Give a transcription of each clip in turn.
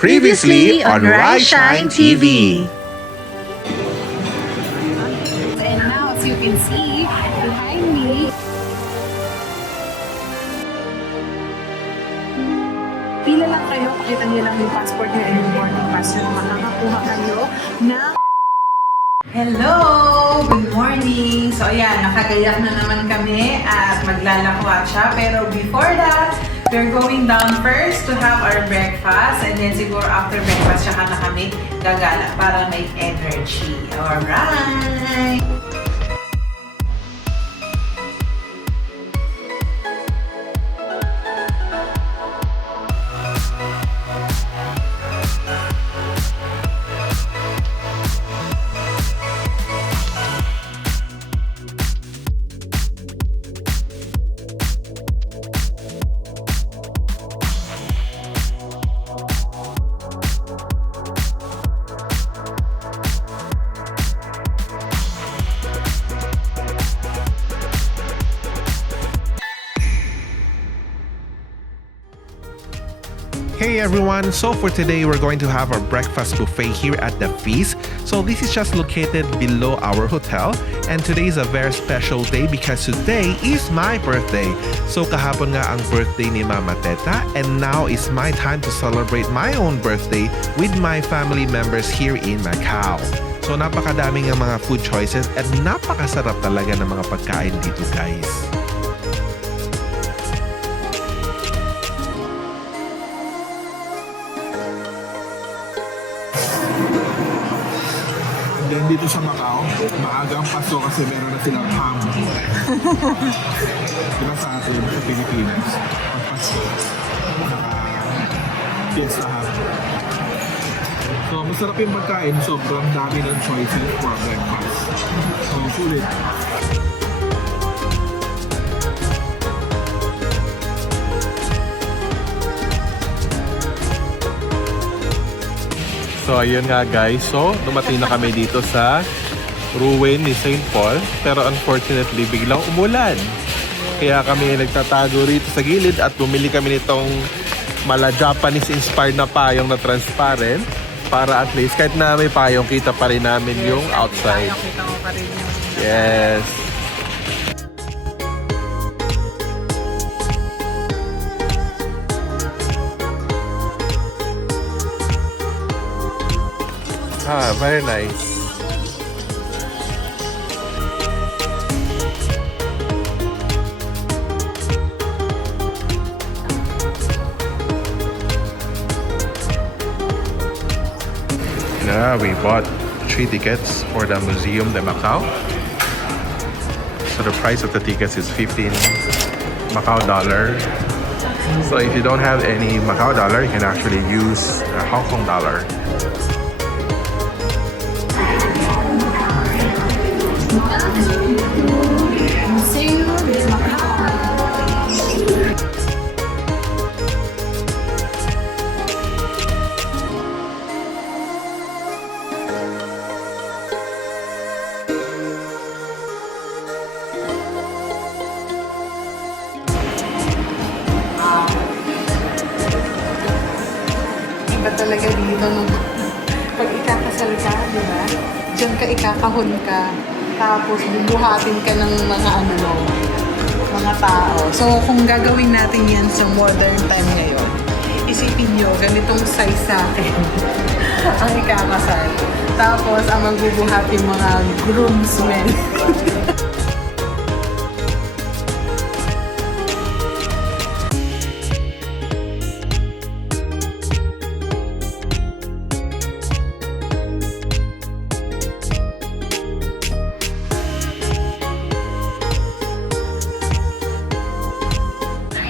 Previously on Rise Shine TV. And now, as you can see behind me, pila lang kayo, pakita niyo lang yung passport niyo and yung boarding pass niyo. Makakakuha kayo ng... Hello! Good morning! So ayan, nakagayak na naman kami at maglalakwatsa. Pero before that, we're going down first to have our breakfast. And then siguro after breakfast, saka na kami gagala para may energy. Alright! Hey everyone, so for today we're going to have our breakfast buffet here at the Feast. So this is just located below our hotel and today is a very special day because today is my birthday. So kahapon nga ang birthday ni Mama Teta and now is my time to celebrate my own birthday with my family members here in Macau. So napakadaming ng mga food choices at napakasarap talaga ng mga pagkain dito guys. Then dito sa Macau, maagang paso kasi meron na silang ham. Diba sa atin, sa Pilipinas, pag paso, fiesta ham. So masarap yung pagkain, sobrang dami ng choices for breakfast. So sulit. So ayun nga guys, so dumating na kami dito sa ruin ni St. Paul pero unfortunately biglang umulan. Kaya kami nagtatago rito sa gilid at bumili kami nitong mala Japanese inspired na payong na transparent para at least kahit na may payong kita pa rin namin yung outside. Kita mo pa rin yung... Yes. Ah, very nice. Yeah, we bought 3 tickets for the Museum de Macau. So the price of the tickets is 15 Macau dollar. So if you don't have any Macau dollar, you can actually use a Hong Kong dollar. Museo de Macau. Iba talaga dito nung pag ikakasal ka, di ba? Diyan ka ikakahon ka. Tapos bubuhatin ka ng mga mga tao. So kung gagawin natin yan sa modern time ngayon, isipin nyo, ganitong size sa akin ang ikakasal. Tapos ang magbubuhatin mga groomsmen.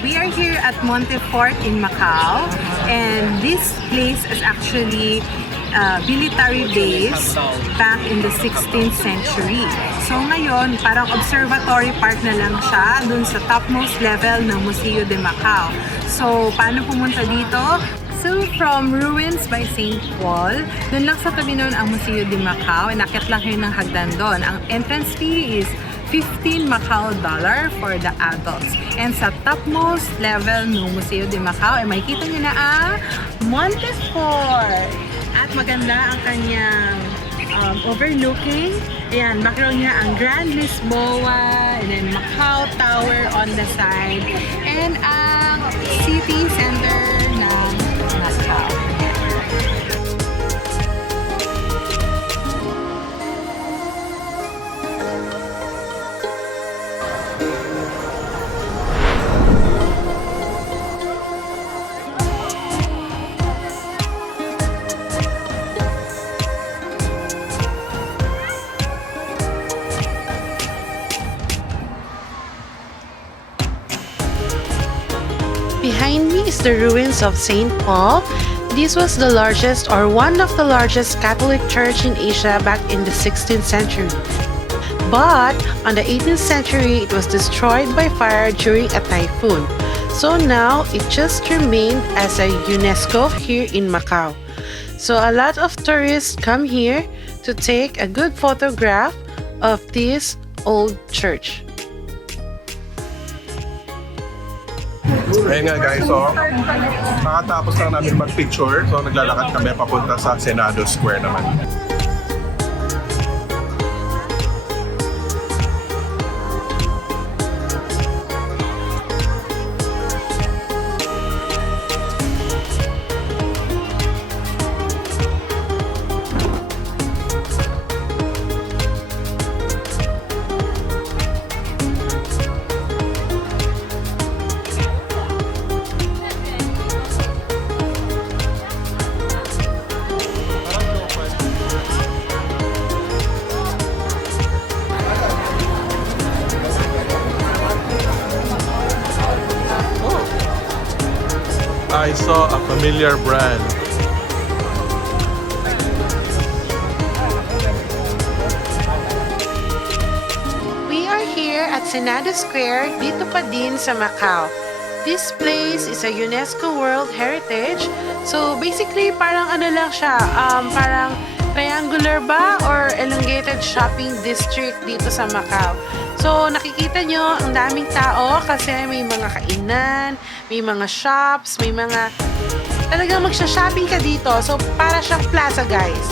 We are here at Montefort in Macau, and this place is actually military base back in the 16th century. So ngayon, parang observatory park na lang siya dun sa topmost level ng Museo de Macau. So, paano pumunta dito? So, from Ruins by St. Paul, dun lang sa tabi nun ang Museo de Macau, and akyat lang kayo ng hagdan doon. Ang entrance fee is 15 Macau dollar for the adults. And sa topmost level ng Museo de Macau, ay makikita nyo na ang Montefort. At maganda ang kanyang overlooking. Ayan, background niya ang Grand Lisboa, and then Macau Tower on the side, and ang city center ng Macau. Behind me is the ruins of St. Paul. This was the largest or one of the largest Catholic church in Asia back in the 16th century. But on the 18th century, it was destroyed by fire during a typhoon. So now it just remained as a UNESCO here in Macau. So a lot of tourists come here to take a good photograph of this old church. Ayun nga guys, so nakatapos lang namin mag-picture. So naglalakad kami papunta sa Senado Square naman. I saw a familiar brand. We are here at Senado Square, dito pa din sa Macau. This place is a UNESCO World Heritage. So basically, parang ano lang siya, parang triangular ba or elongated shopping district dito sa Macau. So nakikita nyo, ang daming tao kasi may mga kainan, may mga shops, may mga talagang magsha-shopping ka dito. So para siyang plaza, guys.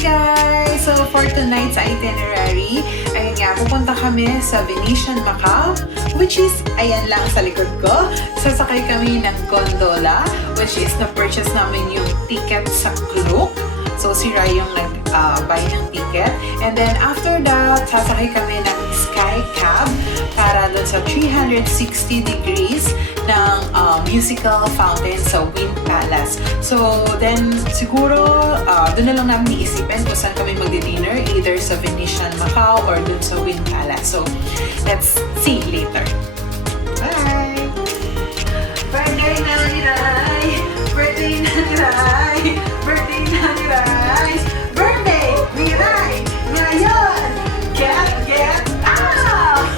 Guys! So, for tonight's itinerary, ayun nga, pupunta kami sa Venetian Macau, which is, ayan lang sa likod ko. Sasakay kami ng gondola, which is na-purchase namin yung ticket sa Klook. So, si Rai yung nag-buy ng ticket. And then, after that, sasakay kami ng Sky Cab para doon sa 360 degrees ng musical fountain sa Wind Palace. So, then, siguro, doon na lang namin iisipin kung saan kami magdi-dinner, either sa Venetian Macau or doon sa Wind Palace. So, let's see later. Bye! Birthday na ni Rai! Birthday na ni Rai! Birthday na ni Rai! Birthday ni Rai! Ngayon! Get out!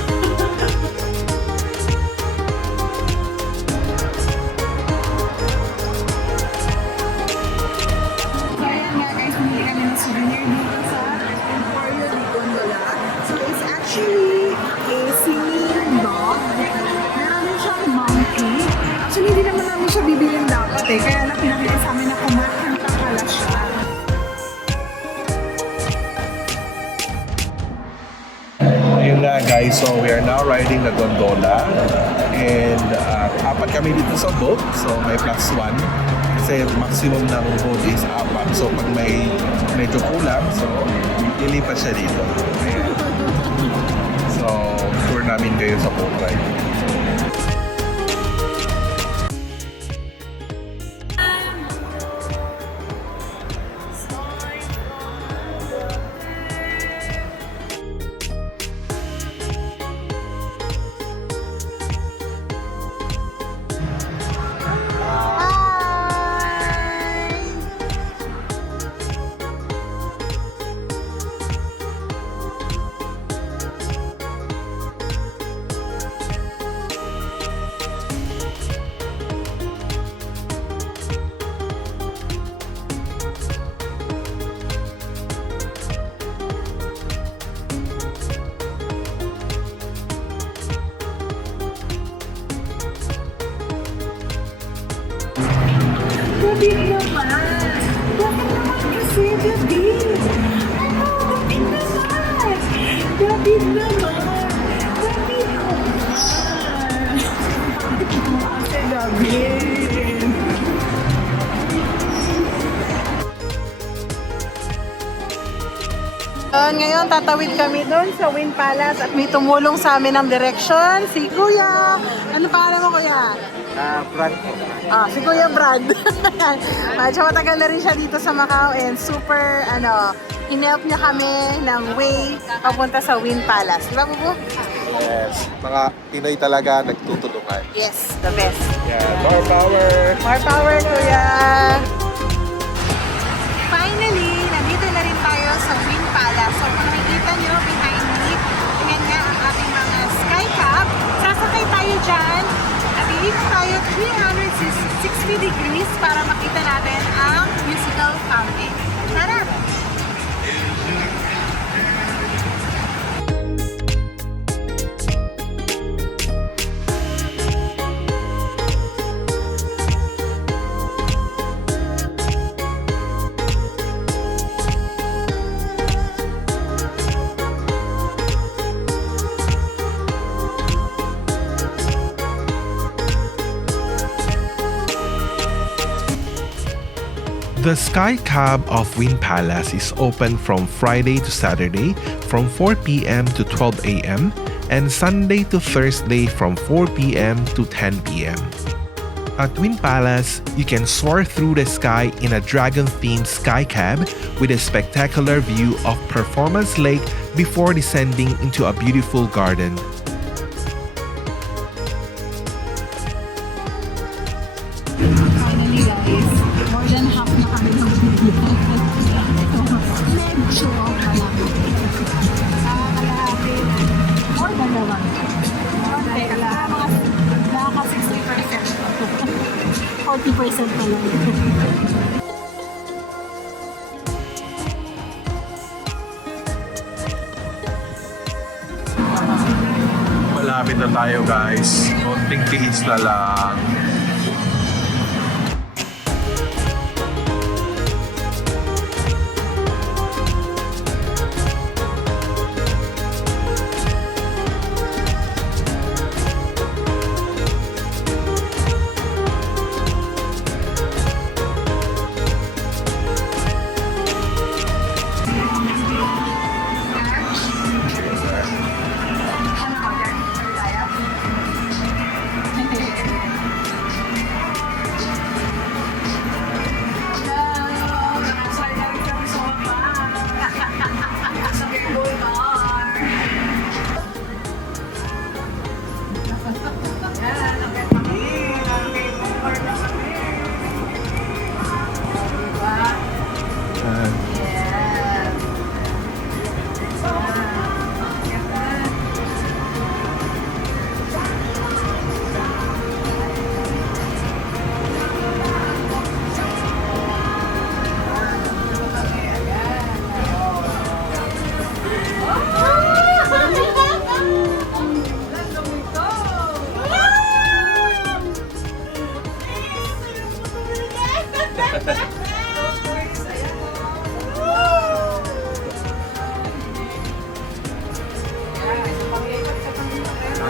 So, ayan nga guys, bumili kami ng souvenir dito sa Emporio de Gondola. So, it's actually a singing dog. Meron din siyang monkey. Actually, hindi naman namin siya bibilin dapat eh. Kaya lang pinakita sa amin na kumakanta pala siya. Ayun nga guys, so we are now riding the gondola. And apat kami dito sa boat. So may +1. Kasi maximum ng boat is 4. So pag may medyo kulang, so lilipat siya dito. Ayan. So tour namin kayo sa boat ride. big naman. Bakit naman kasi the big? Ano, the big naman. The big naman. The big naman. Kasi the big. Ngayon, tatawid kami doon sa Wind Palace at may tumulong sa amin ng direction. Si Kuya. Ano pangalan mo, Kuya? Brad. Si Kuya Brad. Medyo matagal na rin siya dito sa Macau and super, hinelp niya kami ng way papunta sa Wind Palace. Di ba, Bubu? Yes. Mga Pinoy talaga nagtutulungan. Yes, the best. Yeah, more power! More power, Kuya! Finally, nandito na rin tayo sa Wind Palace. So, kung nakikita nyo behind me, tingnan nga ang ating mga sky cab. Sasakay tayo dyan at iikot tayo 360 degrees para makita natin ang musical fountain. Tara! The Sky Cab of Wind Palace is open from Friday to Saturday from 4 p.m. to 12 a.m. and Sunday to Thursday from 4 p.m. to 10 p.m. At Wind Palace, you can soar through the sky in a dragon-themed sky cab with a spectacular view of Performance Lake before descending into a beautiful garden. Finally guys, more than half na kami ng video. Medyo malaki. Kalahati na. More than naman. Konti, kalahati. Naka 60%. 40% pa lang. Malapit na tayo guys. Konting tiis na lang.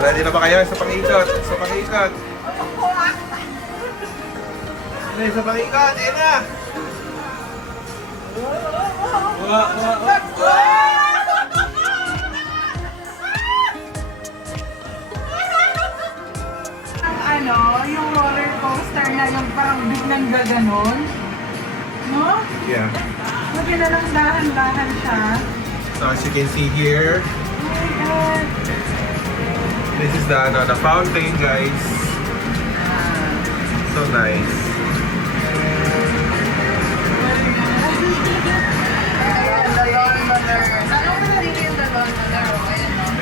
Ready na ba kayo sa pang-ikot? Sa pang-ikot? Ano sa pang-ikot? Ayan na! Yung roller coaster na yung parang biglang gaganon. No? Yeah. Sabi na lang dahan-dahan siya. So as you can see here, Oh my God. this is the fountain, guys. So nice. The lawnmower. Ano ko na rin yung the lawnmower?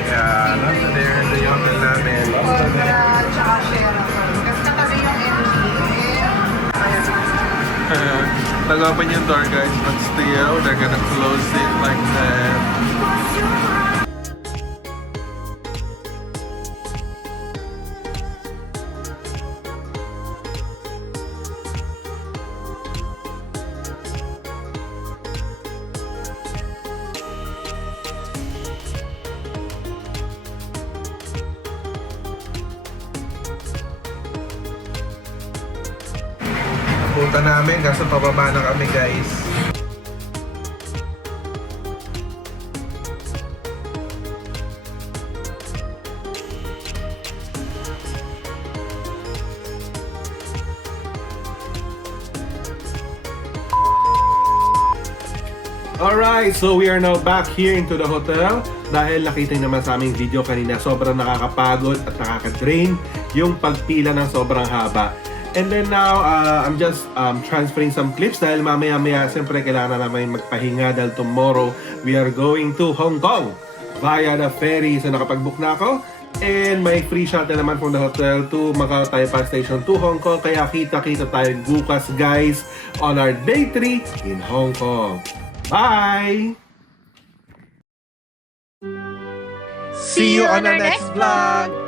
Yeah, lots of there, the yonder namin. Lots of there. Tsaka Sheraton. Kasi katabi yung MD. Nag-open yung door, guys, but still, they're gonna close it like that. Punta namin kaso pababa na kami guys. Alright, so we are now back here into the hotel. Dahil nakita niyo naman sa aming video kanina, sobrang nakakapagod at nakaka-drain yung pagpila ng sobrang haba. And then now, I'm just transferring some clips dahil mamaya-maya, siyempre kailangan na namin magpahinga dahil tomorrow we are going to Hong Kong via the ferry. So nakapag-book na ako. And may free shuttle naman from the hotel to Macau Taipan Station to Hong Kong. Kaya kita-kita tayo bukas guys on our day 3 in Hong Kong. Bye! See you on the next vlog!